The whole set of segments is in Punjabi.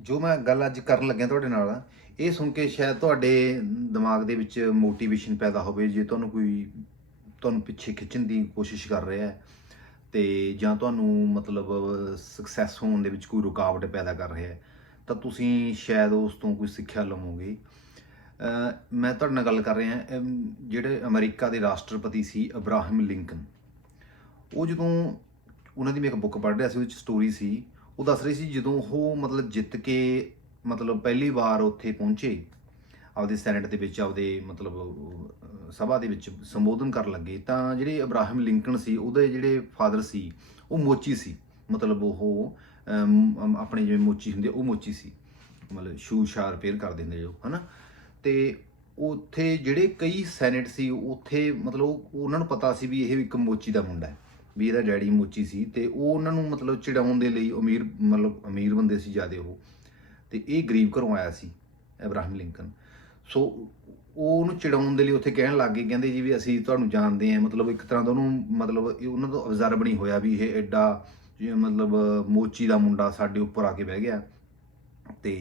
ਜੋ ਮੈਂ ਗੱਲ ਅੱਜ ਕਰਨ ਲੱਗਿਆ ਤੁਹਾਡੇ ਨਾਲ, ਇਹ ਸੁਣ ਕੇ ਸ਼ਾਇਦ ਤੁਹਾਡੇ ਦਿਮਾਗ ਦੇ ਵਿੱਚ ਮੋਟੀਵੇਸ਼ਨ ਪੈਦਾ ਹੋਵੇ, ਜੇ ਤੁਹਾਨੂੰ ਕੋਈ, ਤੁਹਾਨੂੰ ਪਿੱਛੇ ਖਿੱਚਣ ਦੀ ਕੋਸ਼ਿਸ਼ ਕਰ ਰਿਹਾ ਹੈ, ਤੇ ਜਾਂ ਤੁਹਾਨੂੰ ਮਤਲਬ ਸਕਸੈਸ ਹੋਣ ਦੇ ਵਿੱਚ ਕੋਈ ਰੁਕਾਵਟ ਪੈਦਾ ਕਰ ਰਿਹਾ ਹੈ, ਤਾਂ ਤੁਸੀਂ ਸ਼ਾਇਦ ਉਸ ਤੋਂ ਕੋਈ ਸਿੱਖਿਆ ਲਵੋਗੇ। ਮੈਂ ਤੁਹਾਡੇ ਨਾਲ ਗੱਲ ਕਰ ਰਿਹਾ ਜਿਹੜੇ ਅਮਰੀਕਾ ਦੇ ਰਾਸ਼ਟਰਪਤੀ ਸੀ ਅਬਰਾਹਮ ਲਿੰਕਨ, ਉਹ ਜਦੋਂ ਉਹਨਾਂ ਦੀ ਮੈਂ ਇੱਕ ਬੁੱਕ ਪੜ੍ਹ ਰਿਹਾ ਸੀ, ਉਹਦੇ ਵਿੱਚ ਸਟੋਰੀ ਸੀ ਉਹ ਦੱਸ ਰਹੀ ਸੀ ਜਦੋਂ ਉਹ ਮਤਲਬ ਜਿੱਤ ਕੇ ਮਤਲਬ ਪਹਿਲੀ ਵਾਰ ਉੱਥੇ ਪਹੁੰਚੇ, ਆਪਦੇ ਸੈਨੇਟ ਦੇ ਵਿੱਚ, ਆਪਦੇ ਮਤਲਬ ਸਭਾ ਦੇ ਵਿੱਚ ਸੰਬੋਧਨ ਕਰਨ ਲੱਗੇ, ਤਾਂ ਜਿਹੜੇ ਅਬਰਾਹਮ ਲਿੰਕਨ ਸੀ, ਉਹਦੇ ਜਿਹੜੇ ਫਾਦਰ ਸੀ, ਉਹ ਮੋਚੀ ਸੀ। ਮਤਲਬ ਉਹ ਆਪਣੇ ਜਿਵੇਂ ਮੋਚੀ ਹੁੰਦੇ, ਉਹ ਮੋਚੀ ਸੀ। ਮਤਲਬ ਸ਼ੂ ਸ਼ਾਰ ਰਿਪੇਅਰ ਕਰ ਦਿੰਦੇ ਜੋ, ਹਨਾ? ਤੇ ਉੱਥੇ ਜਿਹੜੇ ਕਈ ਸੈਨੇਟ ਸੀ, ਉੱਥੇ ਮਤਲਬ ਉਹਨਾਂ ਨੂੰ ਪਤਾ ਸੀ ਵੀ ਇਹ ਇੱਕ ਮੋਚੀ ਦਾ ਮੁੰਡਾ ਹੈ। ਵੀ ਇਹਦਾ ਡੈਡੀ ਮੋਚੀ ਸੀ ਤੇ ਉਹ ਉਹਨਾਂ ਨੂੰ ਮਤਲਬ ਚਿੜਾਉਣ ਦੇ ਲਈ ਅਮੀਰ, ਮਤਲਬ ਅਮੀਰ ਬੰਦੇ ਸੀ ਜਿਆਦੇ ਉਹ। ਤੇ ਇਹ ਗਰੀਬ ਘਰੋਂ ਆਇਆ ਸੀ, ਇਬਰਾਹਿਮ ਲਿੰਕਨ। ਸੋ ਉਹ ਉਹਨੂੰ ਚਿੜਾਉਣ ਦੇ ਲਈ ਉੱਥੇ ਕਹਿਣ ਲੱਗ ਗਏ, ਕਹਿੰਦੇ ਜੀ ਵੀ ਅਸੀਂ ਤੁਹਾਨੂੰ ਜਾਣਦੇ ਹਾਂ, ਮਤਲਬ ਇੱਕ ਤਰ੍ਹਾਂ ਦਾ ਉਹਨੂੰ ਮਤਲਬ ਇਹ ਉਹਨਾਂ ਤੋਂ ਅਬਜ਼ਰਵ ਨਹੀਂ ਹੋਇਆ ਵੀ ਇਹ ਐਡਾ ਮਤਲਬ ਮੋਚੀ ਦਾ ਮੁੰਡਾ ਸਾਡੇ ਉੱਪਰ ਆ ਕੇ ਬਹਿ ਗਿਆ। ਤੇ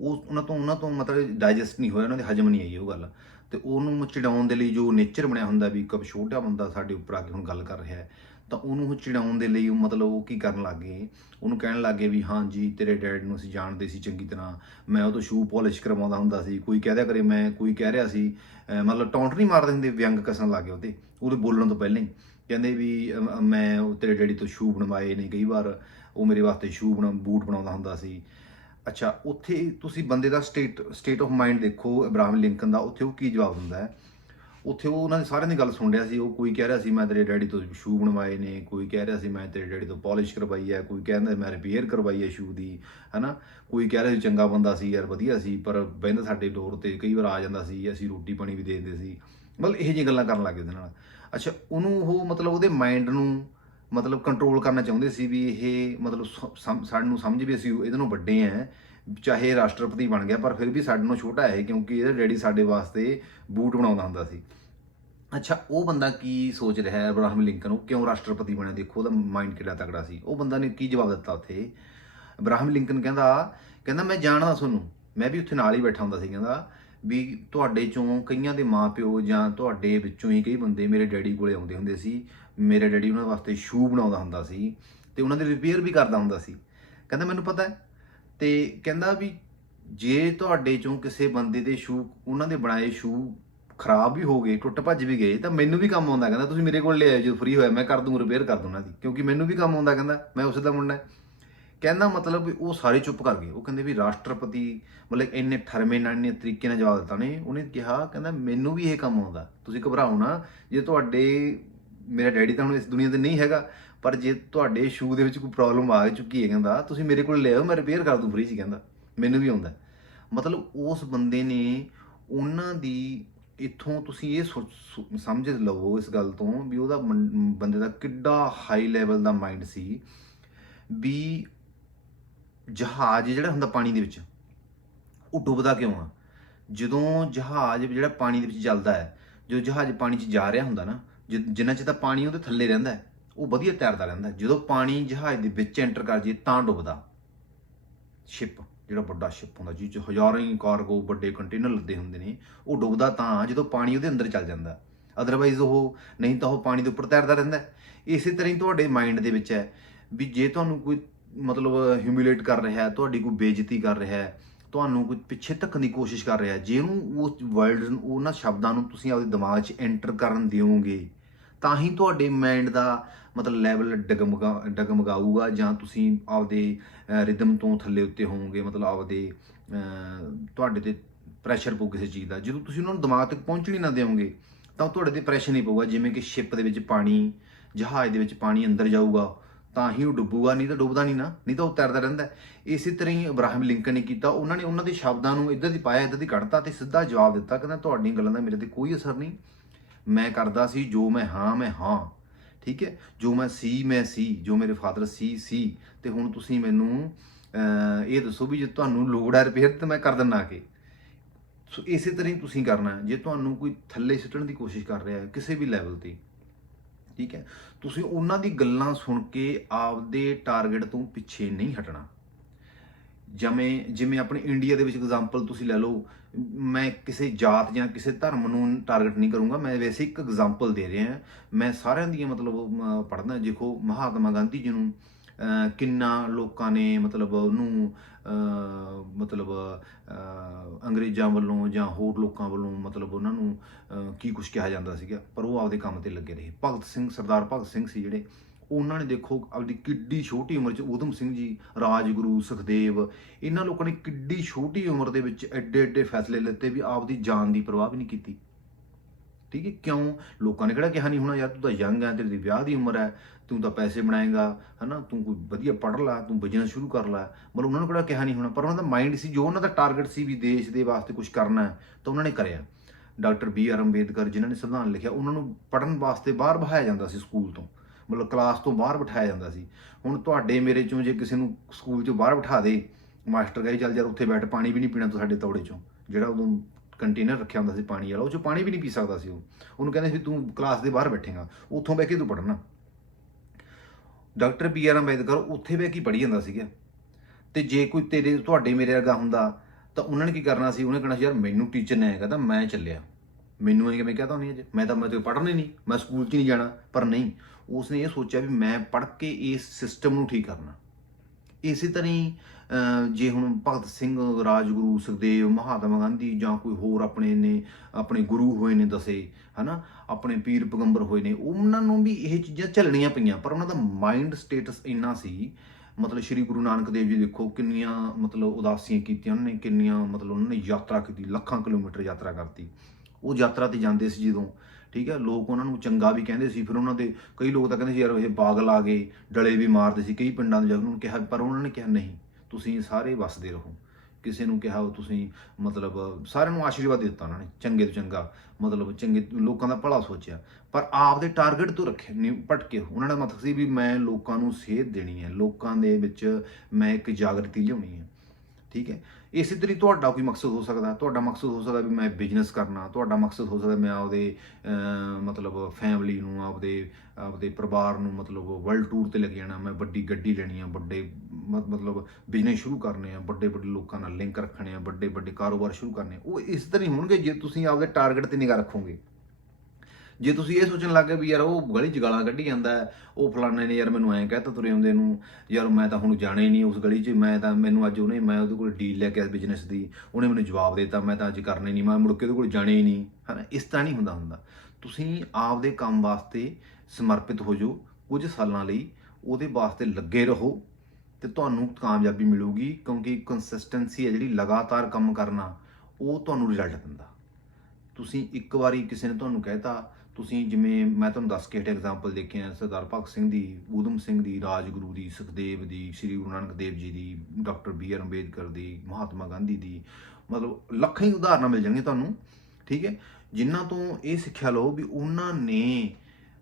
ਉਹ ਉਹਨਾਂ ਤੋਂ ਉਹਨਾਂ ਤੋਂ ਮਤਲਬ ਡਾਈਜੈਸਟ ਨਹੀਂ ਹੋਇਆ, ਉਹਨਾਂ ਦੇ ਹਜਮ ਨਹੀਂ ਆਈ ਉਹ ਗੱਲ। ਤੇ ਉਹਨੂੰ ਚਿੜਾਉਣ ਦੇ ਲਈ ਜੋ ਨੇਚਰ ਬਣਿਆ ਹੁੰਦਾ ਵੀ ਇੱਕ ਛੋਟਾ ਬੰਦਾ ਸਾਡੇ ਉੱਪਰ ਆ ਕੇ ਹੁਣ ਗੱਲ ਕਰ ਰਿਹਾ ਹੈ ਤਾਂ ਉਹਨੂੰ ਚਿੜਾਉਣ ਦੇ ਲਈ ਉਹ ਮਤਲਬ ਉਹ ਕੀ ਕਰਨ ਲੱਗੇ? ਉਹਨੂੰ ਕਹਿਣ ਲੱਗੇ ਵੀ ਹਾਂ ਜੀ ਤੇਰੇ ਡੈਡ ਨੂੰ ਅਸੀਂ ਜਾਣਦੇ ਸੀ ਚੰਗੀ ਤਰ੍ਹਾਂ। ਮੈਂ ਉਹ ਤੋਂ ਸ਼ੂ ਪਾਲਿਸ਼ ਕਰਵਾਉਂਦਾ ਹੁੰਦਾ ਸੀ। ਕੋਈ ਕਹਿ ਦਿਆ ਕਰੇ ਮੈਂ ਕੋਈ ਕਹਿ ਰਿਹਾ ਸੀ। ਮਤਲਬ ਟੌਂਟ ਨਹੀਂ ਮਾਰਦੇ ਹੁੰਦੇ ਵਿਅੰਗ ਕਸਣ ਲੱਗੇ ਉਹਦੇ। ਉਹਦੇ ਬੋਲਣ ਤੋਂ ਪਹਿਲਾਂ ਹੀ। ਕਹਿੰਦੇ ਵੀ ਅਮ, ਮੈਂ ਉਹ ਤੇਰੇ ਡੈਡੀ ਤੋਂ ਸ਼ੂ ਬਣਵਾਏ ਨੇ ਕਈ ਵਾਰ। ਉਹ ਮੇਰੇ ਵਾਸਤੇ ਸ਼ੂ ਬਣਾ ਬੂਟ ਬਣਾਉਂਦਾ ਹੁੰਦਾ ਸੀ। ਅੱਛਾ ਉੱਥੇ ਤੁਸੀਂ ਬੰਦੇ ਦਾ ਸਟੇਟ ਸਟੇਟ ਆਫ ਮਾਈਂਡ ਦੇਖੋ ਇਬਰਾਹਿਮ ਲਿੰਕਨ ਦਾ ਉੱਥੇ ਉਹ ਕੀ ਜਵਾਬ ਦਿੰਦਾ ਹੈ? ਉੱਥੇ ਉਹ ਉਹਨਾਂ ਦੇ ਸਾਰਿਆਂ ਦੀ ਗੱਲ ਸੁਣ ਰਿਹਾ ਸੀ, ਉਹ ਕੋਈ ਕਹਿ ਰਿਹਾ ਸੀ, ਮੈਂ ਤੇਰੇ ਡੈਡੀ ਤੋਂ ਸ਼ੂ ਬਣਵਾਏ ਨੇ। ਕੋਈ ਕਹਿ ਰਿਹਾ ਸੀ, ਮੈਂ ਤੇਰੇ ਡੈਡੀ ਤੋਂ ਪਾਲਿਸ਼ ਕਰਵਾਈ ਹੈ। ਕੋਈ ਕਹਿੰਦਾ, ਮੈਂ ਰਿਪੇਅਰ ਕਰਵਾਈ ਹੈ ਸ਼ੂ ਦੀ। ਹਨਾ? ਕੋਈ ਕਹਿ ਰਿਹਾ ਸੀ, ਚੰਗਾ ਬੰਦਾ ਸੀ ਯਾਰ, ਵਧੀਆ ਸੀ। ਪਰ ਬਹਿੰਦਾ ਸਾਡੇ ਡੋਰ ਤੇ ਕਈ ਵਾਰ ਆ ਜਾਂਦਾ ਸੀ, ਅਸੀਂ ਰੋਟੀ ਪਾਣੀ ਵੀ ਦੇ ਦਿੰਦੇ ਸੀ। ਮਤਲਬ ਇਹੋ ਜਿਹੀਆਂ ਗੱਲਾਂ ਕਰਨ ਲੱਗੇ ਉਹਦੇ ਨਾਲ। ਅੱਛਾ, ਉਹਨੂੰ ਉਹ ਮਤਲਬ ਉਹਦੇ ਮਾਈਂਡ ਨੂੰ ਮਤਲਬ ਕੰਟਰੋਲ ਕਰਨਾ ਚਾਹੁੰਦੇ ਸੀ ਵੀ ਇਹ ਮਤਲਬ ਸ- ਸਮ- ਸਾਨੂੰ ਸਮਝ ਵੀ ਅਸੀਂ ਇਹਦੇ ਨਾਲੋਂ ਵੱਡੇ ਆ ਚਾਹੇ ਰਾਸ਼ਟਰਪਤੀ ਬਣ ਗਿਆ, ਪਰ ਫਿਰ ਵੀ ਸਾਡੇ ਨਾਲੋਂ ਛੋਟਾ ਹੈ ਕਿਉਂਕਿ ਇਹਦਾ ਡੈਡੀ ਸਾਡੇ ਵਾਸਤੇ ਬੂਟ ਬਣਾਉਂਦਾ ਹੁੰਦਾ ਸੀ। ਅੱਛਾ, ਉਹ ਬੰਦਾ ਕੀ ਸੋਚ ਰਿਹਾ ਹੈ ਅਬਰਾਹਮ ਲਿੰਕਨ? ਉਹ ਕਿਉਂ ਰਾਸ਼ਟਰਪਤੀ ਬਣਿਆ? ਦੇਖੋ, ਉਹਦਾ ਮਾਈਂਡ ਕਿੰਨਾ ਤਕੜਾ ਸੀ। ਉਹ ਬੰਦਾ ਨੇ ਕੀ ਜਵਾਬ ਦਿੱਤਾ ਉੱਥੇ? ਅਬਰਾਹਮ ਲਿੰਕਨ ਕਹਿੰਦਾ ਕਹਿੰਦਾ, ਮੈਂ ਜਾਣਦਾ ਤੁਹਾਨੂੰ। ਮੈਂ ਵੀ ਉੱਥੇ ਨਾਲ ਹੀ ਬੈਠਾ ਹੁੰਦਾ ਸੀ। ਕਹਿੰਦਾ, ਵੀ ਤੁਹਾਡੇ ਚੋਂ ਕਈਆਂ ਦੇ ਮਾਪਿਓ ਜਾਂ ਤੁਹਾਡੇ ਵਿੱਚੋਂ ਹੀ ਕਈ ਬੰਦੇ ਮੇਰੇ ਡੈਡੀ ਕੋਲੇ ਆਉਂਦੇ ਹੁੰਦੇ ਸੀ। ਮੇਰੇ ਡੈਡੀ ਉਹਨਾਂ ਵਾਸਤੇ ਸ਼ੂ ਬਣਾਉਂਦਾ ਹੁੰਦਾ ਸੀ ਤੇ ਉਹਨਾਂ ਦੇ ਰਿਪੇਅਰ ਵੀ ਕਰਦਾ ਹੁੰਦਾ ਸੀ। ਕਹਿੰਦਾ, ਮੈਨੂੰ ਪਤਾ ਹੈ ਤੇ ਕਹਿੰਦਾ ਵੀ ਜੇ ਤੁਹਾਡੇ ਚੋਂ ਕਿਸੇ ਬੰਦੇ ਦੇ ਸ਼ੂ ਉਹਨਾਂ ਦੇ ਬਣਾਏ ਸ਼ੂ ਖਰਾਬ ਵੀ ਹੋ ਗਏ, ਟੁੱਟ ਭੱਜ ਵੀ ਗਏ, ਤਾਂ ਮੈਨੂੰ ਵੀ ਕੰਮ ਆਉਂਦਾ, ਕਹਿੰਦਾ ਤੁਸੀਂ ਮੇਰੇ ਕੋਲ ਲੈ ਆਇਓ ਜਦੋਂ ਫ੍ਰੀ ਹੋਇਆ ਮੈਂ ਕਰ ਦੂੰ ਰਿਪੇਅਰ ਕਰ ਦੂੰ ਉਹਨਾਂ ਦੀ ਕਿਉਂਕਿ ਮੈਨੂੰ ਵੀ ਕੰਮ ਆਉਂਦਾ, ਕਹਿੰਦਾ ਮੈਂ ਉਸੇ ਦਾ ਮੁੰਡਾ ਕਹਿੰਦਾ ਮਤਲਬ ਵੀ ਉਹ ਸਾਰੇ ਚੁੱਪ ਕਰ ਗਏ। ਉਹ ਕਹਿੰਦੇ ਵੀ ਰਾਸ਼ਟਰਪਤੀ ਮਤਲਬ ਇੰਨੇ ਠਰਮੇ ਨਾਲ, ਇੰਨੇ ਤਰੀਕੇ ਨਾਲ ਜਵਾਬ ਦਿੱਤਾ ਨੇ ਉਹਨੇ ਕਿਹਾ, ਕਹਿੰਦਾ ਮੈਨੂੰ ਵੀ ਇਹ ਕੰਮ ਆਉਂਦਾ, ਤੁਸੀਂ ਘਬਰਾਓ ਨਾ। ਜੇ ਤੁਹਾਡੇ ਮੇਰਾ ਡੈਡੀ ਤਾਂ ਹੁਣ ਇਸ ਦੁਨੀਆ ਤੇ ਨਹੀਂ ਹੈਗਾ, ਪਰ ਜੇ ਤੁਹਾਡੇ ਸ਼ੂ ਦੇ ਵਿੱਚ ਕੋਈ ਪ੍ਰੋਬਲਮ ਆ ਚੁੱਕੀ ਹੈ ਕਹਿੰਦਾ, ਤੁਸੀਂ ਮੇਰੇ ਕੋਲ ਲੈ ਆਓ, ਮੈਂ ਰਿਪੇਅਰ ਕਰ ਦੂੰ ਫ੍ਰੀ ਚ ਕਹਿੰਦਾ, ਮੈਨੂੰ ਵੀ ਆਉਂਦਾ ਮਤਲਬ ਉਸ ਬੰਦੇ ਨੇ ਉਹਨਾਂ ਦੀ ਇੱਥੋਂ ਤੁਸੀਂ ਇਹ ਸੋਚ- ਸੋ- ਸਮਝ ਲਵੋ ਇਸ ਗੱਲ ਤੋਂ ਵੀ ਉਹਦਾ ਮੰ- ਬੰਦੇ ਦਾ ਕਿੱਡਾ ਹਾਈ ਲੈਵਲ ਦਾ ਮਾਈਂਡ ਸੀ ਵੀ ਜਹਾਜ਼ ਜਿਹੜਾ ਹੁੰਦਾ ਪਾਣੀ ਦੇ ਵਿੱਚ, ਉਹ ਡੁੱਬਦਾ ਕਿਉਂ ਆ? ਜਦੋਂ ਜਹਾਜ਼ ਜਿਹੜਾ ਪਾਣੀ ਦੇ ਵਿੱਚ ਚੱਲਦਾ ਹੈ, ਜਦੋਂ ਜਹਾਜ਼ ਪਾਣੀ 'ਚ ਜਾ ਰਿਹਾ ਹੁੰਦਾ ਨਾ ਜਿੰਨਾ ਚਿਰ ਤਾਂ ਪਾਣੀ ਉਹਦੇ ਥੱਲੇ ਰਹਿੰਦਾ ਉਹ ਵਧੀਆ ਤੈਰਦਾ ਰਹਿੰਦਾ ਜਦੋਂ ਪਾਣੀ ਜਹਾਜ਼ ਦੇ ਵਿੱਚ ਐਂਟਰ ਕਰ ਜੇ ਤਾਂ ਡੁੱਬਦਾ। ਸ਼ਿਪ, ਜਿਹੜਾ ਵੱਡਾ ਸ਼ਿਪ ਹੁੰਦਾ ਜਿਹ 'ਚ ਹਜ਼ਾਰਾਂ ਹੀ ਕਾਰਗੋ ਵੱਡੇ ਕੰਟੇਨਰ ਲੱਦੇ ਹੁੰਦੇ ਨੇ, ਉਹ ਡੁੱਬਦਾ ਤਾਂ ਜਦੋਂ ਪਾਣੀ ਉਹਦੇ ਅੰਦਰ ਚੱਲ ਜਾਂਦਾ ਅਦਰਵਾਈਜ਼ ਉਹ ਨਹੀਂ ਤਾਂ ਉਹ ਪਾਣੀ ਦੇ ਉੱਪਰ ਤੈਰਦਾ ਰਹਿੰਦਾ ਇਸੇ ਤਰ੍ਹਾਂ ਹੀ ਤੁਹਾਡੇ ਮਾਈਂਡ ਦੇ ਵਿੱਚ ਹੈ ਵੀ ਜੇ ਤੁਹਾਨੂੰ ਕੋਈ ਮਤਲਬ ਹਿਊਮਿਲੇਟ ਕਰ ਰਿਹਾ ਹੈ, ਤੁਹਾਡੀ ਕੋਈ ਬੇਇੱਜ਼ਤੀ ਕਰ ਰਿਹਾ ਹੈ, ਤੁਹਾਨੂੰ ਕੋਈ ਪਿੱਛੇ ਧੱਕਣ ਦੀ ਕੋਸ਼ਿਸ਼ ਕਰ ਰਿਹਾ ਹੈ, ਜੇ ਉਹਨੂੰ ਉਸ ਵਰਲਡ ਨੂੰ, ਉਹਨਾਂ ਸ਼ਬਦਾਂ ਨੂੰ ਤੁਸੀਂ ਆਪਦੇ ਦਿਮਾਗ 'ਚ ਐਂਟਰ ਕਰਨ ਦਿਓਗੇ ਤਾਂ ਹੀ ਤੁਹਾਡੇ ਮਾਈਂਡ ਦਾ ਮਤਲਬ ਲੈਵਲ ਡਗਮਗਾ, ਡਗਮਗਾਊਗਾ ਜਾਂ ਤੁਸੀਂ ਆਪਦੇ ਰਿਦਮ ਤੋਂ ਥੱਲੇ ਉੱਤੇ ਹੋਵੋਗੇ, ਮਤਲਬ ਆਪਦੇ ਤੁਹਾਡੇ ਤੇ ਪ੍ਰੈਸ਼ਰ ਪਊ ਕਿਸੇ ਚੀਜ਼ ਦਾ। ਜਦੋਂ ਤੁਸੀਂ ਉਹਨਾਂ ਨੂੰ ਦਿਮਾਗ ਤੱਕ ਪਹੁੰਚਣੀ ਨਾ ਦਿਓਗੇ, ਤਾਂ ਤੁਹਾਡੇ ਤੇ ਪ੍ਰੈਸ਼ਰ ਨਹੀਂ ਪਊਗਾ। ਜਿਵੇਂ ਕਿ ਸ਼ਿਪ ਦੇ ਵਿੱਚ ਪਾਣੀ, ਜਹਾਜ਼ ਦੇ ਵਿੱਚ ਪਾਣੀ ਅੰਦਰ ਜਾਊਗਾ, ਤਾਂ ਹੀ ਉਹ ਡੁੱਬੂਗਾ, ਨਹੀਂ ਤਾਂ ਡੁੱਬਦਾ ਨਹੀਂ ਨਾ, ਨਹੀਂ ਤਾਂ ਉਹ ਤੈਰਦਾ ਰਹਿੰਦਾ ਇਸੇ ਤਰ੍ਹਾਂ ਹੀ ਇਬਰਾਹਿਮ ਲਿੰਕਨ ਨੇ ਕੀਤਾ। ਉਹਨਾਂ ਨੇ ਉਹਨਾਂ ਦੇ ਸ਼ਬਦਾਂ ਨੂੰ ਇੱਧਰ ਦੀ ਪਾਇਆ, ਇੱਧਰ ਦੀ ਕੱਢਤਾ ਤੇ ਸਿੱਧਾ ਜਵਾਬ ਦਿੱਤਾ, ਕਹਿੰਦਾ, ਤੁਹਾਡੀਆਂ ਗੱਲਾਂ ਦਾ ਮੇਰੇ ਤੇ ਕੋਈ ਅਸਰ ਨਹੀਂ। ਮੈਂ ਕਰਦਾ ਸੀ ਜੋ ਮੈਂ ਹਾਂ ਮੈਂ ਹਾਂ। ਠੀਕ ਹੈ? ਜੋ ਮੈਂ ਸੀ ਮੈਂ ਸੀ। ਜੋ ਮੇਰੇ ਫਾਦਰ ਸੀ ਸੀ। ਤੇ ਹੁਣ ਤੁਸੀਂ ਮੈਨੂੰ ਇਹ ਦੱਸੋ ਵੀ ਜੇ ਤੁਹਾਨੂੰ ਲੋੜ ਹੈ ਰਿਪੇਅਰ ਤੇ ਮੈਂ ਕਰ ਦਿੰਨਾ ਕਿ। ਸੋ ਇਸੇ ਤਰ੍ਹਾਂ ਹੀ ਤੁਸੀਂ ਕਰਨਾ ਜੇ ਤੁਹਾਨੂੰ ਕੋਈ ਥੱਲੇ ਸਿੱਟਣ ਦੀ ਕੋਸ਼ਿਸ਼ ਕਰ ਰਿਹਾ ਹੈ, ਕਿਸੇ ਵੀ ਲੈਵਲ ਤੇ। ਠੀਕ ਹੈ? ਤੁਸੀਂ ਉਹਨਾਂ ਦੀ ਗੱਲਾਂ ਸੁਣ ਕੇ ਆਪਦੇ ਟਾਰਗੇਟ ਤੋਂ ਪਿੱਛੇ ਨਹੀਂ ਹਟਣਾ। ਜਿਵੇਂ ਜਿਵੇਂ ਆਪਣੇ ਇੰਡੀਆ ਦੇ ਵਿੱਚ ਐਗਜ਼ਾਮਪਲ ਤੁਸੀਂ ਲੈ ਲਓ, ਮੈਂ ਕਿਸੇ ਜਾਤ ਜਾਂ ਕਿਸੇ ਧਰਮ ਨੂੰ ਟਾਰਗੇਟ ਨਹੀਂ ਕਰੂੰਗਾ, ਮੈਂ ਵੈਸੇ ਇੱਕ ਐਗਜ਼ਾਮਪਲ ਦੇ ਰਿਹਾ। ਮੈਂ ਸਾਰਿਆਂ ਦੀਆਂ ਮਤਲਬ ਪੜ੍ਹਦਾ, ਦੇਖੋ ਮਹਾਤਮਾ ਗਾਂਧੀ ਜੀ ਨੂੰ ਕਿੰਨਾ ਲੋਕਾਂ ਨੇ ਮਤਲਬ ਉਹਨੂੰ ਮਤਲਬ ਅੰਗਰੇਜ਼ਾਂ ਵੱਲੋਂ ਜਾਂ ਹੋਰ ਲੋਕਾਂ ਵੱਲੋਂ ਮਤਲਬ ਉਹਨਾਂ ਨੂੰ ਕੀ ਕੁਝ ਕਿਹਾ ਜਾਂਦਾ ਸੀਗਾ, ਪਰ ਉਹ ਆਪਦੇ ਕੰਮ ਤੇ ਲੱਗੇ ਰਹੇ। ਭਗਤ ਸਿੰਘ, ਸਰਦਾਰ ਭਗਤ ਸਿੰਘ ਸੀ ਜਿਹੜੇ ਉਹਨਾਂ ਨੇ ਦੇਖੋ ਆਪਦੀ ਕਿੱਡੀ ਛੋਟੀ ਉਮਰ 'ਚ ਊਧਮ ਸਿੰਘ ਜੀ, ਰਾਜਗੁਰੂ, ਸੁਖਦੇਵ, ਇਹਨਾਂ ਲੋਕਾਂ ਨੇ ਕਿੱਡੀ ਛੋਟੀ ਉਮਰ ਦੇ ਵਿੱਚ ਐਡੇ ਐਡੇ ਫੈਸਲੇ ਲਿੱਤੇ ਵੀ ਆਪਦੀ ਜਾਨ ਦੀ ਪਰਵਾਹ ਵੀ ਨਹੀਂ ਕੀਤੀ। ਠੀਕ ਹੈ, ਕਿਉਂ? ਲੋਕਾਂ ਨੇ ਕਿਹੜਾ ਕਿਹਾ ਨਹੀਂ ਹੋਣਾ, ਯਾਰ ਤੂੰ ਤਾਂ ਯੰਗ ਹੈ, ਤੇਰੀ ਦੀ ਵਿਆਹ ਦੀ ਉਮਰ ਹੈ, ਤੂੰ ਤਾਂ ਪੈਸੇ ਬਣਾਏਗਾ, ਹਨਾ? ਤੂੰ ਕੋਈ ਵਧੀਆ ਪੜ੍ਹ ਲੈ, ਤੂੰ ਬਿਜ਼ਨਸ ਸ਼ੁਰੂ ਕਰ ਲੈ। ਮਤਲਬ ਉਹਨਾਂ ਨੂੰ ਕਿਹੜਾ ਕਿਹਾ ਨਹੀਂ ਹੋਣਾ? ਪਰ ਉਹਨਾਂ ਦਾ ਮਾਈਂਡ ਸੀ, ਜੋ ਉਹਨਾਂ ਦਾ ਟਾਰਗੇਟ ਸੀ ਵੀ ਦੇਸ਼ ਦੇ ਵਾਸਤੇ ਕੁਝ ਕਰਨਾ ਹੈ, ਤਾਂ ਉਹਨਾਂ ਨੇ ਕਰਿਆ। ਡਾਕਟਰ ਬੀ ਆਰ ਅੰਬੇਦਕਰ ਜਿਨ੍ਹਾਂ ਨੇ ਸੰਵਿਧਾਨ ਲਿਖਿਆ, ਉਹਨਾਂ ਨੂੰ ਪੜ੍ਹਨ ਵਾਸਤੇ ਬਾਹਰ ਬਹਾਇਆ ਜਾਂਦਾ ਸੀ ਸਕੂਲ ਤੋਂ। ਮਤਲਬ ਕਲਾਸ ਤੋਂ ਬਾਹਰ ਬਿਠਾਇਆ ਜਾਂਦਾ ਸੀ। ਹੁਣ ਤੁਹਾਡੇ ਮੇਰੇ ਚੋਂ ਜੇ ਕਿਸੇ ਨੂੰ ਸਕੂਲ ਚੋਂ ਬਾਹਰ ਬਿਠਾ ਦੇ, ਮਾਸਟਰ ਕਹੇ, ਚੱਲ ਯਾਰ ਉੱਥੇ ਬੈਠ, ਪਾਣੀ ਵੀ ਨਹੀਂ ਪੀਣਾ ਤੂੰ ਸਾਡੇ ਤੌੜੇ ਚੋਂ। ਜਿਹੜਾ ਉਦੋਂ ਕੰਟੇਨਰ ਰੱਖਿਆ ਹੁੰਦਾ ਸੀ ਪਾਣੀ ਵਾਲਾ, ਉਹ ਚੋਂ ਪਾਣੀ ਵੀ ਨਹੀਂ ਪੀ ਸਕਦਾ ਸੀ ਉਹ। ਉਹਨੂੰ ਕਹਿੰਦੇ ਸੀ, ਤੂੰ ਕਲਾਸ ਦੇ ਬਾਹਰ ਬੈਠੇਗਾ, ਉੱਥੋਂ ਬਹਿ ਕੇ ਤੂੰ ਪੜ੍ਹਨਾ। ਡਾਕਟਰ ਬੀ ਆਰ ਅੰਬੇਦਕਰ ਉੱਥੇ ਬਹਿ ਕੇ ਪੜ੍ਹੀ ਜਾਂਦਾ ਸੀਗਾ। ਤੇ ਜੇ ਕੋਈ ਤੇਰੇ, ਤੁਹਾਡੇ ਮੇਰੇ ਵਰਗਾ ਹੁੰਦਾ, ਤਾਂ ਉਹਨਾਂ ਨੇ ਕੀ ਕਰਨਾ ਸੀ? ਉਹਨੇ ਕਹਿਣਾ ਸੀ, ਯਾਰ ਮੈਨੂੰ ਟੀਚਰ ਨੇ ਹੈਗਾ ਤਾਂ ਮੈਂ ਚੱਲਿਆ। ਮੈਨੂੰ ਇਹ ਕਿਵੇਂ ਕਹਤਾ ਨਹੀਂ ਅੱਜ? ਮੈਂ ਤਾਂ ਮੈਂ ਤੇ ਪੜ੍ਹਨਾ ਹੀ ਨਹੀਂ, ਮੈਂ ਸਕੂਲ 'ਚ ਨਹੀਂ ਜਾਣਾ, ਪਰ ਨਹੀਂ ਉਸਨੇ ਇਹ ਸੋਚਿਆ ਵੀ ਮੈਂ ਪੜ੍ਹ ਕੇ ਇਸ ਸਿਸਟਮ ਨੂੰ ਠੀਕ ਕਰਨਾ। ਇਸੇ ਤਰ੍ਹਾਂ ਹੀ ਜੇ ਹੁਣ ਭਗਤ ਸਿੰਘ, ਰਾਜਗੁਰੂ, ਸੁਖਦੇਵ, ਮਹਾਤਮਾ ਗਾਂਧੀ ਜਾਂ ਕੋਈ ਹੋਰ ਆਪਣੇ ਨੇ, ਆਪਣੇ ਗੁਰੂ ਹੋਏ ਨੇ ਦਸੇ, ਹਨਾ? ਆਪਣੇ ਪੀਰ ਪੈਗੰਬਰ ਹੋਏ ਨੇ, ਉਹਨਾਂ ਨੂੰ ਵੀ ਇਹ ਚੀਜ਼ਾਂ ਝੱਲਣੀਆਂ ਪਈਆਂ, ਪਰ ਉਹਨਾਂ ਦਾ ਮਾਈਂਡ ਸਟੇਟਸ ਇੰਨਾ ਸੀ, ਮਤਲਬ ਸ੍ਰੀ ਗੁਰੂ ਨਾਨਕ ਦੇਵ ਜੀ ਦੇਖੋ ਕਿੰਨੀਆਂ, ਮਤਲਬ ਉਦਾਸੀਆਂ ਕੀਤੀਆਂ ਉਹਨਾਂ ਨੇ ਕਿੰਨੀਆਂ ਮਤਲਬ ਉਹਨਾਂ ਨੇ ਯਾਤਰਾ ਕੀਤੀ, ਲੱਖਾਂ ਕਿਲੋਮੀਟਰ ਯਾਤਰਾ ਕਰਤੀ। ਉਹ ਯਾਤਰਾ ਤੇ ਜਾਂਦੇ ਸੀ ਜਦੋਂ ਠੀਕ ਹੈ, ਲੋਕ ਉਹਨਾਂ ਨੂੰ ਚੰਗਾ ਵੀ ਕਹਿੰਦੇ ਸੀ, ਫਿਰ ਉਹਨਾਂ ਦੇ ਕਈ ਲੋਕ ਤਾਂ ਕਹਿੰਦੇ ਸੀ, ਯਾਰ ਇਹ ਪਾਗਲ ਆ ਗਏ ਡਲੇ ਵੀ ਮਾਰਦੇ ਸੀ, ਕਈ ਪਿੰਡਾਂ ਦੇ ਜਾ ਉਹਨਾਂ ਨੂੰ ਕਿਹਾ, ਪਰ ਉਹਨਾਂ ਨੇ ਕਿਹਾ, ਨਹੀਂ, ਤੁਸੀਂ ਸਾਰੇ ਵਸਦੇ ਰਹੋ। ਕਿਸੇ ਨੂੰ ਕਿਹਾ ਤੁਸੀਂ ਮਤਲਬ ਸਾਰਿਆਂ ਨੂੰ ਆਸ਼ੀਰਵਾਦ ਦਿੱਤਾ ਉਹਨਾਂ ਨੇ, ਚੰਗੇ ਤੋਂ ਚੰਗਾ, ਮਤਲਬ ਚੰਗੇ ਲੋਕਾਂ ਦਾ ਭਲਾ ਸੋਚਿਆ। ਪਰ ਆਪ ਦੇ ਟਾਰਗੇਟ ਤੋਂ ਰੱਖੇ ਨਹੀਂ ਭਟਕੇ ਉਹਨਾਂ ਦਾ ਮਤਲਬ ਸੀ ਵੀ ਮੈਂ ਲੋਕਾਂ ਨੂੰ ਸੇਧ ਦੇਣੀ ਹੈ, ਲੋਕਾਂ ਦੇ ਵਿੱਚ ਮੈਂ ਇੱਕ ਜਾਗਰਤੀ ਲਿਆਉਣੀ ਹੈ। ਠੀਕ ਹੈ? ਇਸੇ ਤਰੀ ਤੁਹਾਡਾ ਕੋਈ ਮਕਸਦ ਹੋ ਸਕਦਾ, ਤੁਹਾਡਾ ਮਕਸਦ ਹੋ ਸਕਦਾ ਵੀ ਮੈਂ ਬਿਜ਼ਨਸ ਕਰਨਾ, ਤੁਹਾਡਾ ਮਕਸਦ ਹੋ ਸਕਦਾ ਮੈਂ ਆਪਦੇ ਮਤਲਬ ਫੈਮਿਲੀ ਨੂੰ, ਆਪਦੇ ਆਪਦੇ ਪਰਿਵਾਰ ਨੂੰ ਮਤਲਬ ਵਰਲਡ ਟੂਰ ਤੇ ਲੈ ਕੇ ਜਾਣਾ, ਮੈਂ ਵੱਡੀ ਗੱਡੀ ਲੈਣੀ ਆ, ਵੱਡੇ ਮ- ਮਤਲਬ ਬਿਜ਼ਨਸ ਸ਼ੁਰੂ ਕਰਨੇ ਆ, ਵੱਡੇ ਵੱਡੇ ਲੋਕਾਂ ਨਾਲ ਲਿੰਕ ਰੱਖਣੇ ਆ, ਵੱਡੇ ਵੱਡੇ ਕਾਰੋਬਾਰ ਸ਼ੁਰੂ ਕਰਨੇ ਉਹ ਇਸ ਤਰ੍ਹਾਂ ਹੀ ਹੋਣਗੇ ਜੇ ਤੁਸੀਂ ਆਪਦੇ ਟਾਰਗੇਟ ਤੇ ਨਿਗਾਹ ਰੱਖੋਗੇ। ਜੇ ਤੁਸੀਂ ਇਹ ਸੋਚਣ ਲੱਗ ਗਏ ਵੀ ਯਾਰ ਉਹ ਗਲੀ 'ਚ ਗਾਲਾਂ ਕੱਢੀ ਜਾਂਦਾ ਉਹ ਫਲਾਣੇ ਨੇ ਯਾਰ ਮੈਨੂੰ ਐਂ ਕਹਿਤਾ ਤੁਰੇ ਆਉਂਦੇ ਨੂੰ, ਯਾਰ ਮੈਂ ਤਾਂ ਹੁਣ ਜਾਣਾ ਹੀ ਨਹੀਂ ਉਸ ਗਲੀ 'ਚ, ਮੈਂ ਤਾਂ ਮੈਨੂੰ ਅੱਜ ਉਹਨੇ, ਮੈਂ ਉਹਦੇ ਕੋਲ ਡੀਲ ਲੈ ਕੇ ਬਿਜ਼ਨਸ ਦੀ, ਉਹਨੇ ਮੈਨੂੰ ਜਵਾਬ ਦਿੱਤਾ, ਮੈਂ ਤਾਂ ਅੱਜ ਕਰਨੇ ਨਹੀਂ, ਮੈਂ ਮੁੜ ਕੇ ਉਹਦੇ ਕੋਲ ਜਾਣਾ ਹੀ ਨਹੀਂ। ਹਨਾ ਇਸ ਤਰ੍ਹਾਂ ਨਹੀਂ ਹੁੰਦਾ ਹੁੰਦਾ। ਤੁਸੀਂ ਆਪਦੇ ਕੰਮ ਵਾਸਤੇ ਸਮਰਪਿਤ ਹੋ ਜਾਓ, ਕੁਝ ਸਾਲਾਂ ਲਈ ਉਹਦੇ ਵਾਸਤੇ ਲੱਗੇ ਰਹੋ ਤੇ ਤੁਹਾਨੂੰ ਕਾਮਯਾਬੀ ਮਿਲੂਗੀ, ਕਿਉਂਕਿ ਕੰਸਿਸਟੈਂਸੀ ਹੈ ਜਿਹੜੀ ਲਗਾਤਾਰ ਕੰਮ ਕਰਨਾ, ਉਹ ਤੁਹਾਨੂੰ ਰਿਜ਼ਲਟ ਦਿੰਦਾ। ਤੁਸੀਂ ਇੱਕ ਵਾਰੀ ਕਿਸੇ ਨੇ ਤੁਹਾਨੂੰ ਕਹਿਤਾ ਤੁਸੀਂ ਜਿਵੇਂ ਮੈਂ ਤੁਹਾਨੂੰ ਦੱਸ ਕੇ ਹਟੇ ਐਗਜ਼ਾਮਪਲ ਦੇਖੇ ਆ ਸਰਦਾਰ ਭਗਤ ਸਿੰਘ ਦੀ, ਊਧਮ ਸਿੰਘ ਦੀ, ਰਾਜਗੁਰੂ ਦੀ, ਸੁਖਦੇਵ ਦੀ, ਸ੍ਰੀ ਗੁਰੂ ਨਾਨਕ ਦੇਵ ਜੀ ਦੀ ਡਾਕਟਰ ਬੀ ਆਰ ਅੰਬੇਦਕਰ ਦੀ, ਮਹਾਤਮਾ ਗਾਂਧੀ ਦੀ, ਮਤਲਬ ਲੱਖਾਂ ਹੀ ਉਦਾਹਰਨਾਂ ਮਿਲ ਜਾਣਗੀਆਂ ਤੁਹਾਨੂੰ, ਠੀਕ ਹੈ? ਜਿਨ੍ਹਾਂ ਤੋਂ ਇਹ ਸਿੱਖਿਆ ਲਓ ਵੀ ਉਹਨਾਂ ਨੇ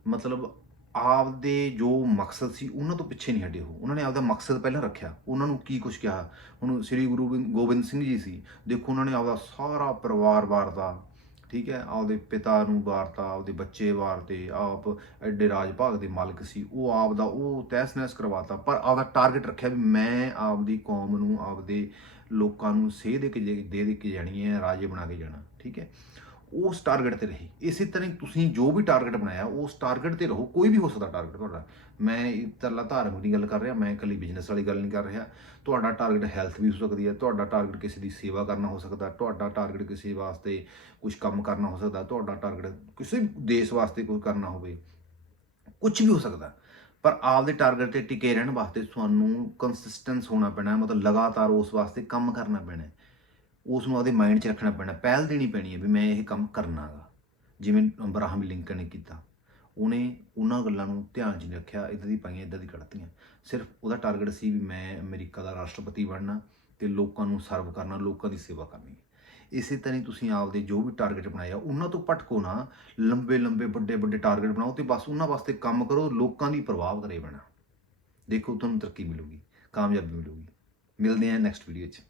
ਮਤਲਬ ਆਪ ਦੇ ਜੋ ਮਕਸਦ ਸੀ ਉਹਨਾਂ ਤੋਂ ਪਿੱਛੇ ਨਹੀਂ ਹਟੇ ਉਹ। ਉਹਨਾਂ ਨੇ ਆਪਦਾ ਮਕਸਦ ਪਹਿਲਾਂ ਰੱਖਿਆ। ਉਹਨਾਂ ਨੂੰ ਕੀ ਕੁਝ ਕਿਹਾ? ਹੁਣ ਸ੍ਰੀ ਗੁਰੂ ਗੋਬਿੰਦ- ਸਿੰਘ ਜੀ ਸੀ। ਦੇਖੋ ਉਹਨਾਂ ਨੇ ਆਪਦਾ ਸਾਰਾ ਪਰਿਵਾਰ ਵਾਰ ਦਾ ਠੀਕ ਹੈ? ਆਪਦੇ ਪਿਤਾ ਨੂੰ ਵਾਰਤਾ, ਆਪਦੇ ਬੱਚੇ ਵਾਰਤੇ, ਆਪ ਐਡੇ ਰਾਜ ਭਾਗ ਦੇ ਮਾਲਕ ਸੀ। ਉਹ ਆਪ ਦਾ ਉਹ ਤਹਿਸ ਨਹਿਸ ਕਰਵਾਤਾ। ਪਰ ਆਪਦਾ ਟਾਰਗੇਟ ਰੱਖਿਆ ਵੀ ਮੈਂ ਆਪਦੀ ਕੌਮ ਨੂੰ, ਆਪਦੇ ਲੋਕਾਂ ਨੂੰ ਸੇਧ ਦੇ ਕੇ ਦੇ ਦੇ ਕੇ ਜਾਣੀ ਹੈ, ਰਾਜੇ ਬਣਾ ਕੇ ਜਾਣਾ। ਠੀਕ ਹੈ? ਉਸ ਟਾਰਗੇਟ ਤੇ ਰਹੀ। ਇਸੇ ਤਰ੍ਹਾਂ ਹੀ ਤੁਸੀਂ ਜੋ ਵੀ ਟਾਰਗੇਟ ਬਣਾਇਆ, ਉਸ ਟਾਰਗੇਟ ਤੇ ਰਹੋ। ਕੋਈ ਵੀ ਹੋ ਸਕਦਾ ਟਾਰਗੇਟ ਤੁਹਾਡਾ। ਮੈਂ ਇਤਲਾ ਧਾਰਮਿਕ ਦੀ ਗੱਲ ਕਰ ਰਿਹਾ, ਮੈਂ ਇਕੱਲੀ ਬਿਜ਼ਨਸ ਵਾਲੀ ਗੱਲ ਨਹੀਂ ਕਰ ਰਿਹਾ। ਤੁਹਾਡਾ ਟਾਰਗੇਟ ਹੈਲਥ ਵੀ ਹੋ ਸਕਦੀ ਹੈ, ਤੁਹਾਡਾ ਟਾਰਗੇਟ ਕਿਸੇ ਦੀ ਸੇਵਾ ਕਰਨਾ ਹੋ ਸਕਦਾ, ਤੁਹਾਡਾ ਟਾਰਗੇਟ ਕਿਸੇ ਵਾਸਤੇ ਕੁਝ ਕੰਮ ਕਰਨਾ ਹੋ ਸਕਦਾ, ਤੁਹਾਡਾ ਟਾਰਗੇਟ ਕਿਸੇ ਵੀ ਦੇਸ਼ ਵਾਸਤੇ ਕੋਈ ਕਰਨਾ ਹੋਵੇ ਕੁਝ ਵੀ ਹੋ ਸਕਦਾ। ਪਰ ਆਪਦੇ ਟਾਰਗੇਟ ਤੇ ਟਿਕੇ ਰਹਿਣ ਵਾਸਤੇ ਤੁਹਾਨੂੰ ਕੰਸਿਸਟੈਂਸ ਹੋਣਾ ਪੈਣਾ, ਮਤਲਬ ਲਗਾਤਾਰ ਉਸ ਵਾਸਤੇ ਕੰਮ ਕਰਨਾ ਪੈਣਾ। ਉਸ ਨੂੰ ਆਪਦੇ ਮਾਈਂਡ 'ਚ ਰੱਖਣਾ ਪੈਣਾ, ਪਹਿਲ ਦੇਣੀ ਪੈਣੀ ਹੈ ਵੀ ਮੈਂ ਇਹ ਕੰਮ ਕਰਨਾਗਾ ਜਿਵੇਂ ਅਬਰਾਹਮ ਲਿੰਕਨ ਨੇ ਕੀਤਾ। ਉਹਨੇ ਉਹਨਾਂ ਗੱਲਾਂ ਨੂੰ ਧਿਆਨ 'ਚ ਨਹੀਂ ਰੱਖਿਆ, ਇਦਾਂ ਦੀ ਪਾਈਆਂ, ਇਦਾਂ ਦੀ ਕੱਢਤੀਆਂ। ਸਿਰਫ ਉਹਦਾ ਟਾਰਗੇਟ ਸੀ ਵੀ ਮੈਂ ਅਮਰੀਕਾ ਦਾ ਰਾਸ਼ਟਰਪਤੀ ਬਣਨਾ ਤੇ ਲੋਕਾਂ ਨੂੰ ਸਰਵ ਕਰਨਾ, ਲੋਕਾਂ ਦੀ ਸੇਵਾ ਕਰਨੀ। ਇਸੇ ਤਰ੍ਹਾਂ ਹੀ ਤੁਸੀਂ ਆਪਦੇ ਜੋ ਵੀ ਟਾਰਗੇਟ ਬਣਾਇਆ ਉਹਨਾਂ ਤੋਂ ਭਟਕੋ ਨਾ। ਲੰਬੇ ਲੰਬੇ, ਵੱਡੇ ਵੱਡੇ ਟਾਰਗੇਟ ਬਣਾਓ ਤੇ ਬਸ ਉਹਨਾਂ ਵਾਸਤੇ ਕੰਮ ਕਰੋ, ਲੋਕਾਂ ਦੀ ਪ੍ਰਭਾਵ ਕਰੇ ਬਣਾ ਦੇਖੋ ਤੁਹਾਨੂੰ ਤਰੱਕੀ ਮਿਲੂਗੀ, ਕਾਮਯਾਬੀ ਮਿਲੂਗੀ। ਮਿਲਦੇ ਹਾਂ ਨੈਕਸਟ ਵੀਡੀਓ 'ਚ।